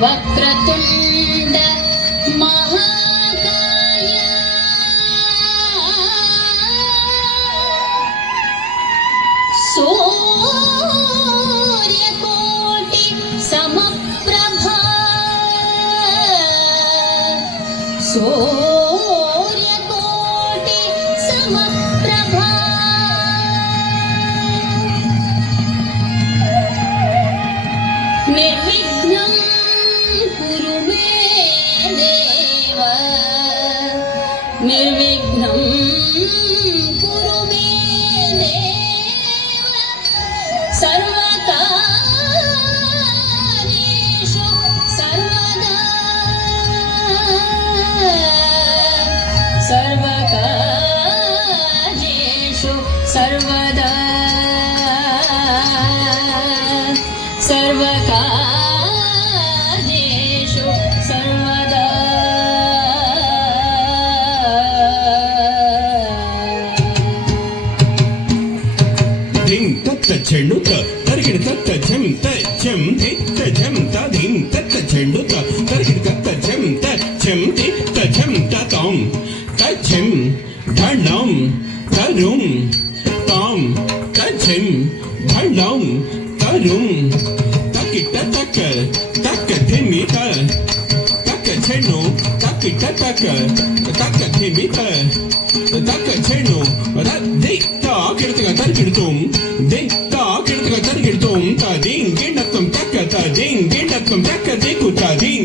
वक्रतुण्ड महाकाय सूर्यकोटि समप्रभा सूर्यकोटि समप्रभा निर्विघ्नं कुरु मे देव निर्विघ्नं कुरु मे देव सर्वकार्येषु सर्वदा सर्वकार्येषु सर्वदा सर्वकार्येषु सर्वदा धिं तत्त ಚೆಂಡುತ್ತ ತರಗಿಡ ತತ್ತ ಝಂ ತ ಝಂ ಧಿ ತ ಝಂ ತ ಧಿಂ ತತ್ತ ಚೆಂಡುತ್ತ ತರಗಿಡ ತತ್ತ ಝಂ ತ ಝಂ ಧಿ ತ ಝಂ ತ ತಾಂ ತ ಝಂ ಢಣಂ ತರುಂ ತಾಂ ತ ಝಂ ಢಣಂ ತರುಂ ತಕಿಟ ತಕ ತಕ ಧಿಮಿ ತ ತಕ ಚೆನ್ನು ತಕಿಟ ತಕ ತಕ ಧಿಮಿ ತ ತಕ ಚೆನ್ನು ರ ದಿ ತ ಕಿಡತಗ ತರಗಿಡತುಂ ದಿ ता गिणतम ता दीन गिणतम तक ता दीन गिणतम तक देखु ता दीन